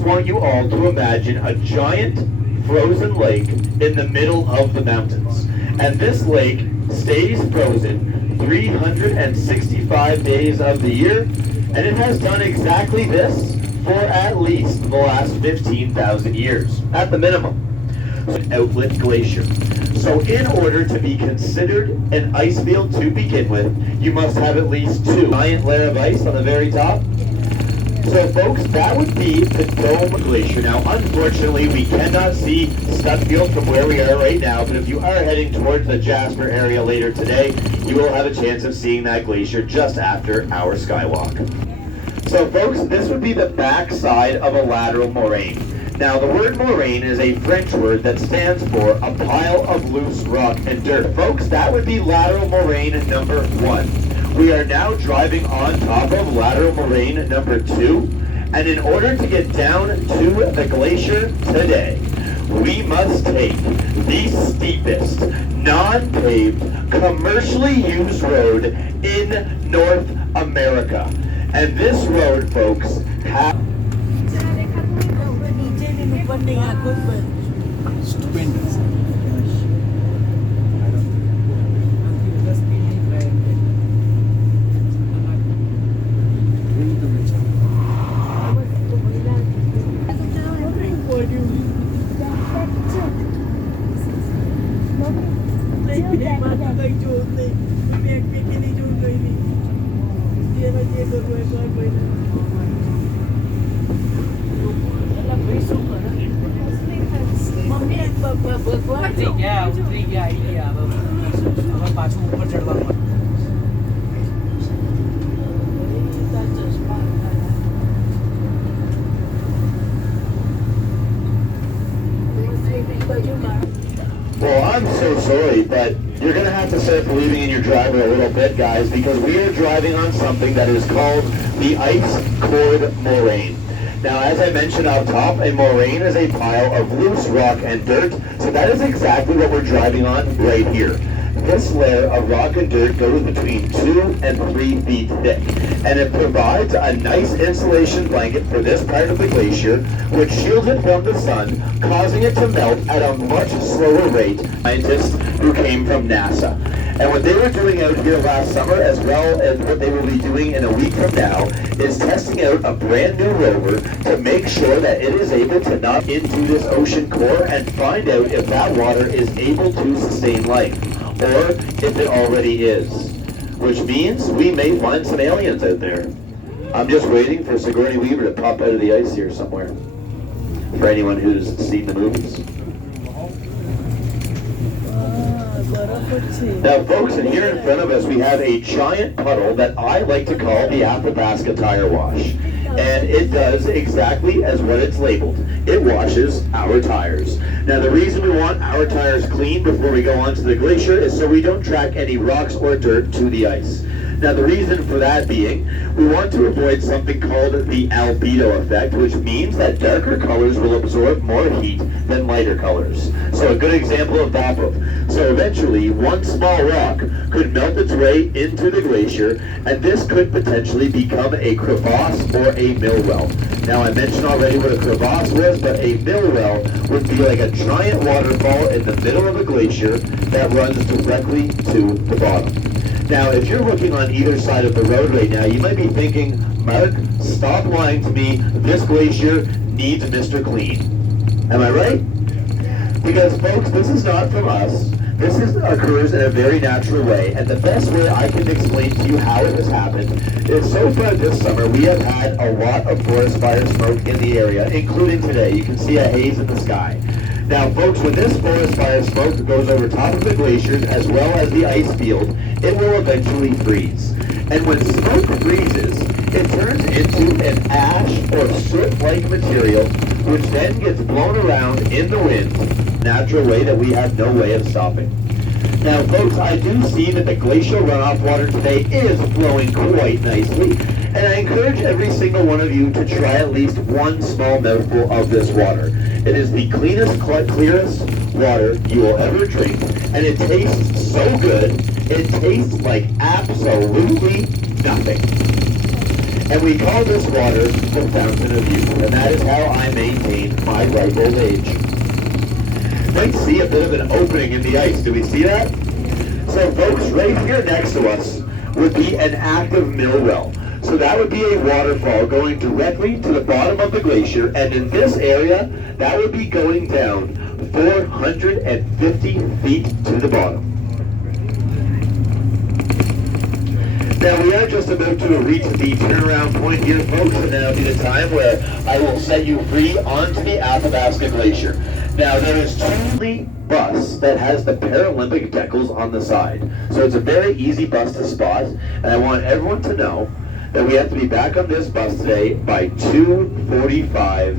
just want you all to imagine a giant frozen lake in the middle of the mountains. And this lake stays frozen 365 days of the year, and it has done exactly this for at least the last 15,000 years, at the minimum. An outlet glacier. So in order to be considered an ice field to begin with, you must have at least two giant layer of ice on the very top. So folks, that would be the Dome Glacier. Now, unfortunately, we cannot see Stutfield from where we are right now, but if you are heading towards the Jasper area later today, you will have a chance of seeing that glacier just after our skywalk. So folks, this would be the backside of a lateral moraine. Now, the word moraine is a French word that stands for a pile of loose rock and dirt. Folks, that would be lateral moraine number 1. We are now driving on top of lateral moraine number 2, and in order to get down to the glacier today, we must take the steepest, non-paved, commercially used road in North America. And this road, folks, has... Well, I'm so sorry, but you're going to have to start believing in your driver a little bit, guys, because we are driving on something that is called the ice cord moraine. Now, as I mentioned up top, a moraine is a pile of loose rock and dirt, so that is exactly what we're driving on right here. This layer of rock and dirt goes between 2 and 3 feet thick, and it provides a nice insulation blanket for this part of the glacier, which shields it from the sun, causing it to melt at a much slower rate. Scientists who came from NASA. And what they were doing out here last summer, as well as what they will be doing in a week from now, is testing out a brand new rover to make sure that it is able to knock into this ocean core and find out if that water is able to sustain life, or if it already is. Which means we may find some aliens out there. I'm just waiting for Sigourney Weaver to pop out of the ice here somewhere, for anyone who's seen the movies. Now folks, and here in front of us we have a giant puddle that I like to call the Athabasca Tire Wash. And it does exactly as what it's labeled. It washes our tires. Now the reason we want our tires clean before we go onto the glacier is so we don't track any rocks or dirt to the ice. Now the reason for that being, we want to avoid something called the albedo effect, which means that darker colors will absorb more heat than lighter colors. So a good example of that. So eventually, one small rock could melt its way into the glacier, and this could potentially become a crevasse or a mill well. Now I mentioned already what a crevasse was, but a mill well would be like a giant waterfall in the middle of a glacier that runs directly to the bottom. Now, if you're looking on either side of the road right now, you might be thinking, Mark, stop lying to me. This glacier needs Mr. Clean. Am I right? Because, folks, this is not from us. This occurs in a very natural way, and the best way I can explain to you how it has happened is so far this summer we have had a lot of forest fire smoke in the area, including today. You can see a haze in the sky. Now, folks, when this forest fire smoke goes over top of the glaciers as well as the ice field, it will eventually freeze. And when smoke freezes, it turns into an ash or soot-like material, which then gets blown around in the wind, natural way that we have no way of stopping. Now, folks, I do see that the glacial runoff water today is flowing quite nicely, and I encourage every single one of you to try at least one small mouthful of this water. It is the cleanest, clearest water you will ever drink, and it tastes so good, it tastes like absolutely nothing. And we call this water the fountain of youth, and that is how I maintain my ripe old age. You might see a bit of an opening in the ice. Do we see that? So folks, right here next to us would be an active mill well. So that would be a waterfall going directly to the bottom of the glacier, and in this area, that would be going down 450 feet to the bottom. Now we are just about to reach the turnaround point here, folks, and that'll be the time where I will set you free onto the Athabasca Glacier. Now there is two bus that has the Paralympic decals on the side, so it's a very easy bus to spot, and I want everyone to know that we have to be back on this bus today by 2:45